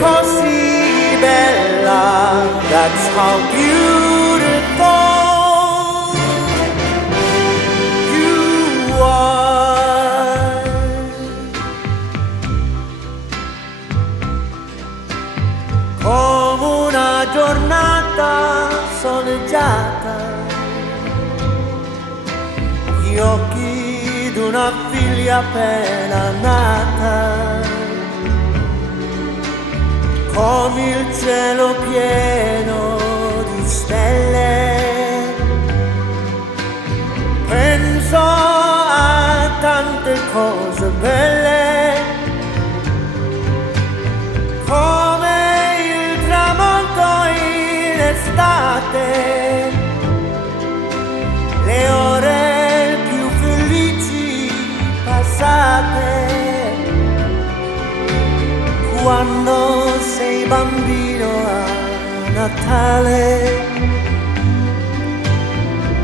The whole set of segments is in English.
così bella, that's how beautiful you are. Come una giornata soleggiata, gli occhi d'una figlia appena nata, come il cielo pieno di stelle. Penso a tante cose belle, come il tramonto in estate, le ore più felici passate, quando sei bambino a Natale,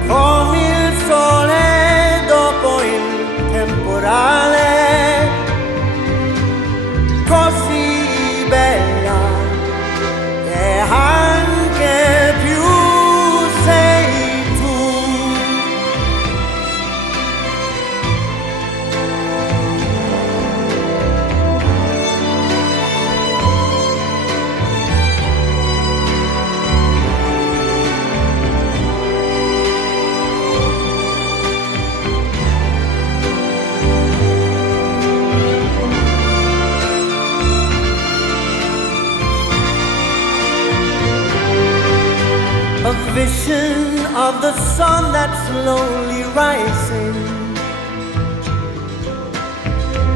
come il sole dopo il temporale, così bella e anche più sei tu. A vision of the sun that's slowly rising,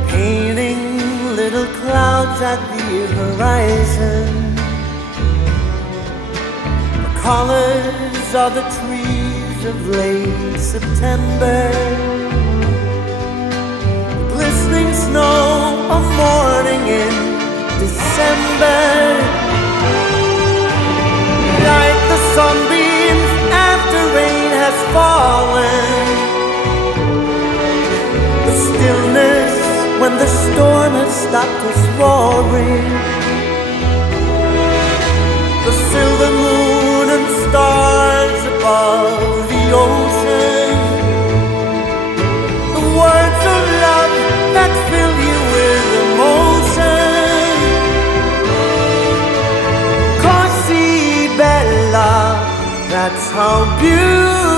painting little clouds at the horizon. The colors of the trees of late September, the glistening snow of morning in December, like the sunbeams after rain has fallen, the stillness when the storm has stopped its roaring, the silver moon and stars above the ocean, the words of love that fill you with emotion. Così bella, that's how beautiful